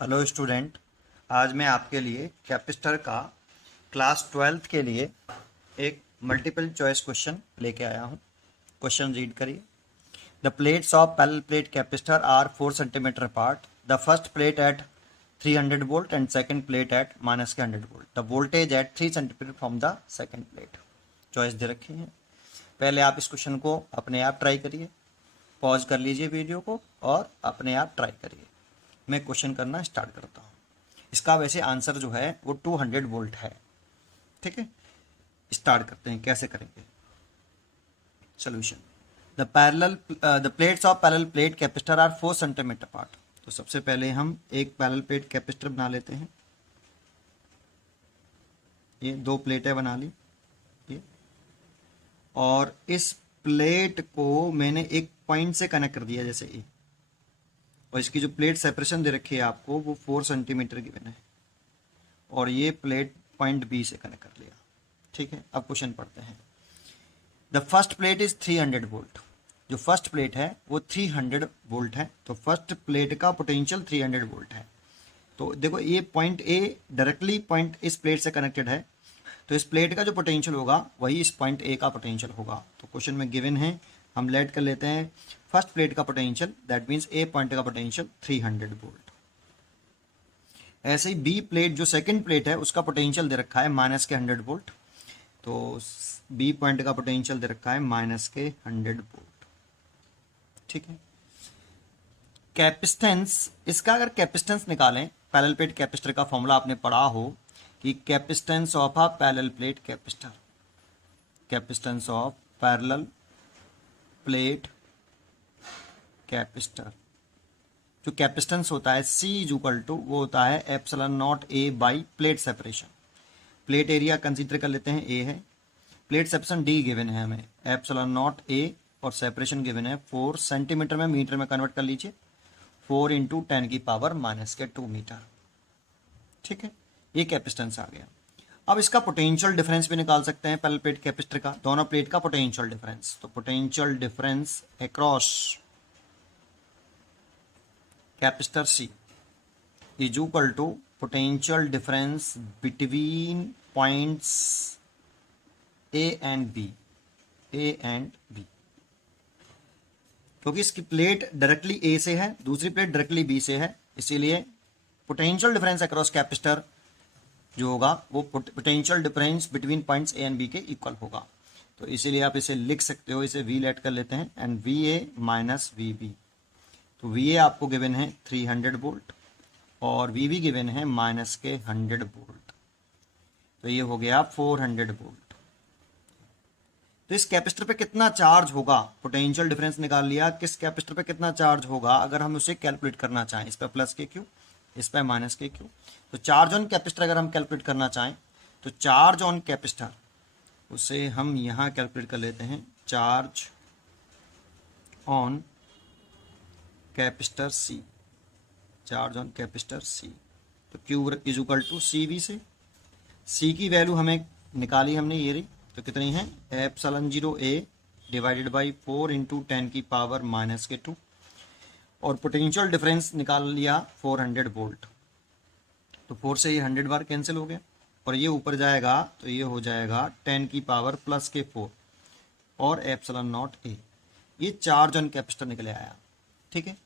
Hello student. आज मैं आपके लिए कैपिस्टर का क्लास 12th के लिए एक मल्टीपल चॉइस क्वेश्चन लेके आया हूँ। क्वेश्चन रीड करिए। The plates of parallel plate capacitor are 4 centimetre apart. The first plate at 300 volt and second plate at minus के 100 volt. The voltage at 3 centimetre from the second plate. Choice दे रखी है। पहले आप इस question को अपने आप ट्राई करिए। पॉज कर लीजिए वीडियो को और अपने आप ट्राई करिए। मैं क्वेश्चन करना स्टार्ट करता हूँ। इसका वैसे आंसर जो है वो 200 वोल्ट है। ठीक है, स्टार्ट करते हैं कैसे करेंगे। Solution. The plates of parallel plate capacitor are 4 centimetre apart. तो सबसे पहले हम एक पैरेलल प्लेट कैपेसिटर बना लेते हैं। ये दो प्लेटें बना ली ये, और इस प्लेट को मैंने एक पॉइंट से कनेक्ट कर दिया जैसे ये, और इसकी जो प्लेट सेपरेशन दे रखी है आपको वो 4 सेंटीमीटर गिवन है, और ये प्लेट पॉइंट बी से कनेक्ट कर लिया। ठीक है, अब क्वेश्चन पढ़ते हैं। The first plate is 300 volt. जो फर्स्ट प्लेट है वो 300 वोल्ट है, तो फर्स्ट प्लेट का पोटेंशियल 300 वोल्ट है। तो देखो ये पॉइंट ए डायरेक्टली पॉइंट इस प्लेट से कनेक्टेड है, तो इस प्लेट का जो पोटेंशियल होगा वही इस पॉइंट ए का पोटेंशियल होगा। तो क्वेश्चन में गिवन है, हम लेट कर लेते हैं फर्स्ट प्लेट का potential, that means A point का पोटेंशियल 300 वोल्ट। ऐसे ही बी प्लेट जो सेकंड प्लेट है उसका पोटेंशियल दे रखा है माइनस के 100 वोल्ट, तो बी पॉइंट का पोटेंशियल दे रखा है माइनस के 100 वोल्ट। ठीक है, कैपेसिटेंस, इसका अगर कैपेसिटेंस निकालें, पैरेलल प्लेट कैपेसिटर का फॉर्मूला आपने पढ़ा हो कि capacitance of a parallel plate capacitor, capacitance of parallel plate capacitor, जो कैपेसिटेंस होता है C इज इक्वल टू वो होता है epsilon not A by plate separation. Plate area consider कर लेते हैं A है, प्लेट सेपरेशन D गिवन है हमें एप्सिलॉन नॉट A, और सेपरेशन गिवन है 4 सेंटीमीटर में मीटर में कन्वर्ट कर लीजिए, 4 इंटू 10 की पावर माइनस के 2 मीटर। ठीक है, ये कैपेसिटेंस आ गया। अब इसका पोटेंशियल डिफरेंस भी निकाल सकते हैं पैरेलल प्लेट कैपेसिटर का, दोनों प्लेट का पोटेंशियल डिफरेंस। तो potential difference across capacitor C is equal to potential difference between points A and B, A and B, क्योंकि इसकी प्लेट डायरेक्टली A से है, दूसरी प्लेट डायरेक्टली B से है, इसीलिए पोटेंशियल डिफरेंस अक्रॉस कैपेसिटर जो होगा वो potential difference between points A and B के इक्वल होगा। तो इसीलिए आप इसे लिख सकते हो, इसे V लेट कर लेते हैं, एंड VA माइनस VB। तो VA आपको गिवन है 300 वोल्ट और VB गिवन है माइनस के 100 वोल्ट, तो ये हो गया 400 वोल्ट। तो इस कैपेसिटर पे कितना चार्ज होगा, पोटेंशियल डिफरेंस निकाल लिया, किस कैपेसिटर पे कितना चार्ज होगा अगर हम उसे कैलकुलेट करना चाहें। इस पर प्लस के क्यू, इस पर माइनस के क्यू। तो चार्ज ऑन कैपेसिटर अगर हम कैलकुलेट करना चाहें तो चार्ज ऑन कैपेसिटर उसे हम यहाँ कैलकुलेट कर लेते हैं, charge on capacitor C, charge on capacitor C। तो Q is equal to CV से, C की वैल्यू हमें निकाली हमने ये रही, तो कितनी है epsilon 0A divided by 4 into 10 की पावर माइनस के 2, और पोटेंशियल डिफरेंस निकाल लिया 400 वोल्ट। तो 4 से ये 100 बार कैंसिल हो गया, और ये ऊपर जाएगा तो ये हो जाएगा 10 की पावर प्लस के 4 और एप्सिलॉन नॉट A। ये चार्ज ऑन कैपेसिटर निकले आया। ठीक है,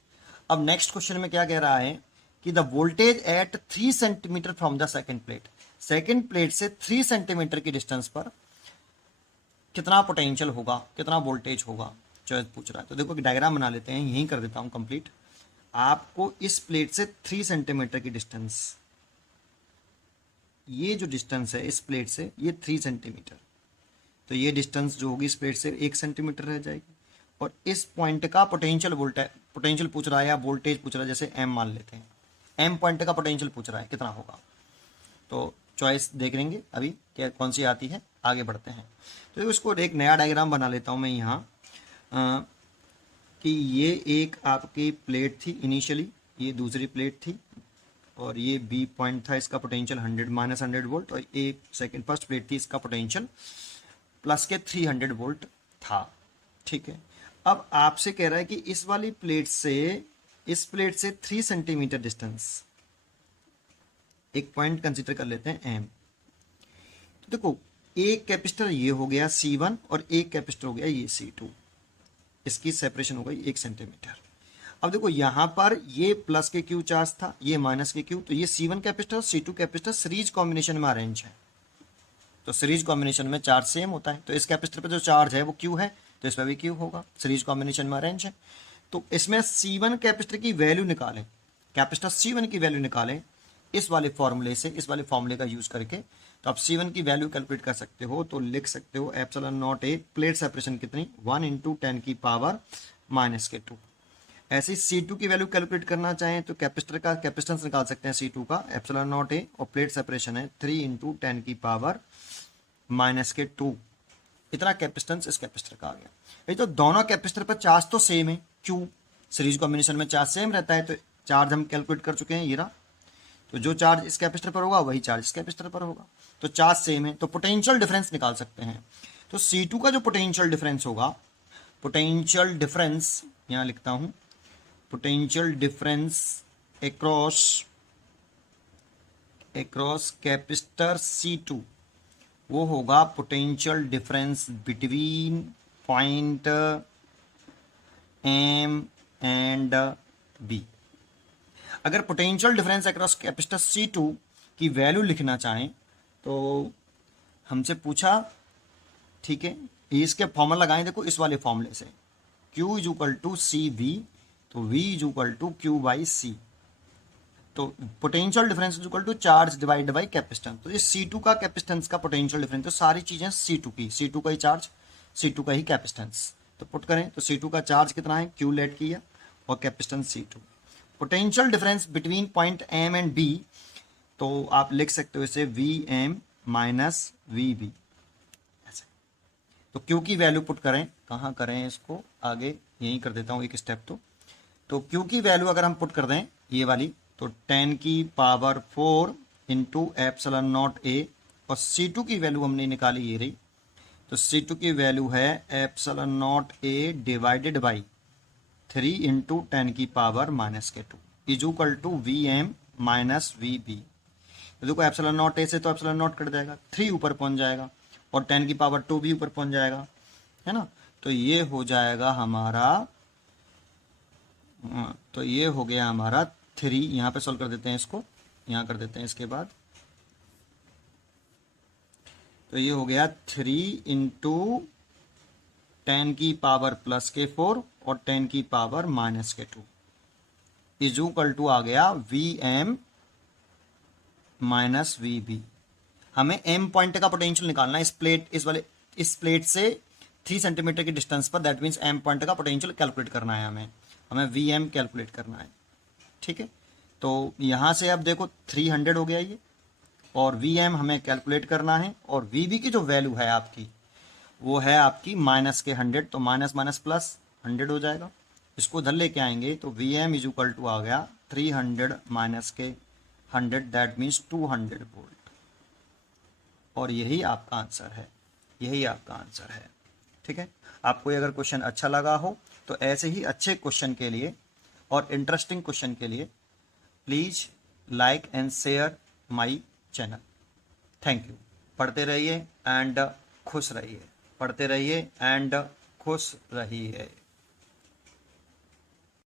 अब नेक्स्ट क्वेश्चन में क्या कह रहा है कि the voltage at 3 centimetre from the second plate, second plate से 3 सेंटीमीटर की डिस्टेंस पर कितना पोटेंशियल होगा, कितना वोल्टेज होगा, चॉइस पूछ रहा है। तो देखो डायग्राम बना लेते हैं, यहीं कर देता हूं कंप्लीट। आपको इस प्लेट से 3 सेंटीमीटर की डिस्टेंस, ये जो डिस्टेंस है इस प्लेट से ये 3 सेंटीमीटर, तो ये डिस्टेंस जो होगी इस प्लेट से 1 सेंटीमीटर रह जाएगी, और इस पॉइंट का पोटेंशियल वोल्टेज, पोटेंशियल पूछ रहा है या वोल्टेज पूछ रहा है, जैसे M मान लेते हैं, M पॉइंट का पोटेंशियल पूछ रहा है कितना होगा। तो चॉइस देख लेंगे अभी क्या कौन सी आती है, आगे बढ़ते हैं। तो इसको एक नया डायग्राम बना लेता हूँ मैं यहाँ, कि ये एक आपकी प्लेट थी इनिशियली, ये दूसरी प्लेट थी, और ये B पॉइंट था, इसका पोटेंशियल 100 माइनस 100 वोल्ट, और एक सेकेंड फर्स्ट प्लेट थी, इसका पोटेंशियल प्लस के 300 वोल्ट था। ठीक है, अब आपसे कह रहा है कि इस वाली प्लेट से इस प्लेट से 3 सेंटीमीटर डिस्टेंस, एक पॉइंट कंसिडर कर लेते हैं एम। तो देखो एक कैपेसिटर ये हो गया C1 और एक कैपेसिटर हो गया ये C2, इसकी सेपरेशन हो गई 1 सेंटीमीटर। अब देखो यहां पर ये प्लस के क्यू चार्ज था, ये माइनस के क्यू, तो ये C1 कैपेसिटर और C2 कैपेसिटर सीरीज कॉम्बिनेशन में अरेंज है, तो सीरीज कॉम्बिनेशन में चार्ज सेम होता है। तो इस कैपेसिटर पे जो चार्ज है वो क्यू है, तो इस पर भी क्यू होगा, सीरीज कॉम्बिनेशन में अरेंज है। तो इसमें C1 कैपेसिटर की वैल्यू निकालें, कैपेसिटर C1 की वैल्यू निकालें इस वाले फॉर्मूले से, इस वाले फॉर्मूले का यूज करके। तो आप C1 की वैल्यू कैलकुलेट कर सकते हो, तो लिख सकते हो epsilon not a, plate separation कितनी 1 × 10⁻⁻²। ऐसे C2 की वैल्यू कैलकुलेट करना चाहें तो कैपेसिटर का कैपेसिटेंस निकाल सकते हैं C2 का, एप्सिलॉन नॉट ए, और प्लेट सेपरेशन है 3 × 10⁻⁻²। इतना कैपेसिटेंस इस कैपेसिटर का आ गया। ये तो दोनों कैपेसिटर पर चार्ज तो सेम है, क्यू सीरीज कॉम्बिनेशन में चार्ज सेम रहता है, तो चार्ज हम कैलकुलेट कर चुके हैं ये रहा। तो जो चार्ज इस कैपेसिटर पर होगा वही चार्ज इस कैपेसिटर पर होगा, तो चार्ज सेम है, तो पोटेंशियल डिफरेंस निकाल सकते हैं। तो C2 का जो पोटेंशियल डिफरेंस होगा, पोटेंशियल डिफरेंस यहाँ लिखता हूं, potential difference across capacitor C2, वो होगा potential difference between point M and B। अगर potential difference across capacitor C2 की वैल्यू लिखना चाहें तो हमसे पूछा, ठीक है, इसके फॉर्मूला लगाएं, देखो इस वाले फॉर्मूले से, Q = CV, तो V = Q/C। तो potential difference = charge divide by capacitance. तो ये C2 का कैपेसिटेंस का पोटेंशियल डिफरेंस, तो सारी चीजें C2 का ही चार्ज, C2 का ही कैपेसिटेंस। तो पुट करें तो C2 का चार्ज कितना है, Q लेट किया, और capacitance C2। Potential difference between point M and B, तो आप लिख सकते हो इसे VM - VB ऐसे। तो Q की वैल्यू पुट करें, कहाँ करें इसको, आगे यहीं कर देता हूँ एक स्टेप। तो Q की वैल्यू अगर हम पुट कर दें ये वाली, तो 10⁻⁴ × एप्सिलॉन नॉट ए, और C2 की वैल्यू हमने निकाली ये रही, तो C2 की वैल्यू है epsilon not a divided by 3 × 10⁻⁻² = VM - VB। तो देखो एप्सिलॉन नॉट ए से तो एप्सिलॉन नॉट कट जाएगा, 3 ऊपर पहुंच जाएगा, और 10⁻² भी ऊपर पहुंच जाएगा, है ना। तो ये हो जाएगा हमारा, तो ये हो गया हमारा 3, यहाँ पे सॉल्व कर देते हैं इसको, यहाँ कर देते हैं इसके बाद, तो ये हो गया 3 × 10⁻+4 और 10⁻⁻² = आ गया VM - VB। हमें M पॉइंट का पोटेंशियल निकालना है, इस प्लेट से 3 सेंटीमीटर की डिस्टेंस पर, दैट मीन्स M पॉइंट का पोटेंशियल कैलकुलेट करना है, हमें VM कैलकुलेट करना है, ठीक है। तो यहाँ से अब देखो 300 हो गया ये, और VM हमें कैलकुलेट करना है, और VB की जो वैल्यू है आपकी वो है आपकी -100, तो माइनस प्लस 100 हो जाएगा। इसको इधर लेके आएंगे तो VM = आ गया 300 - 100, दैट मीन्स 200 वोल्ट। और यही आपका आंसर है, यही आपका आंसर है, ठीक है। आपको अगर क्वेश्चन अच्छा लगा हो तो ऐसे ही अच्छे क्वेश्चन के लिए और इंटरेस्टिंग क्वेश्चन के लिए please like and share my channel. Thank you. पढ़ते रहिए एंड खुश रहिए, पढ़ते रहिए एंड खुश रहिए।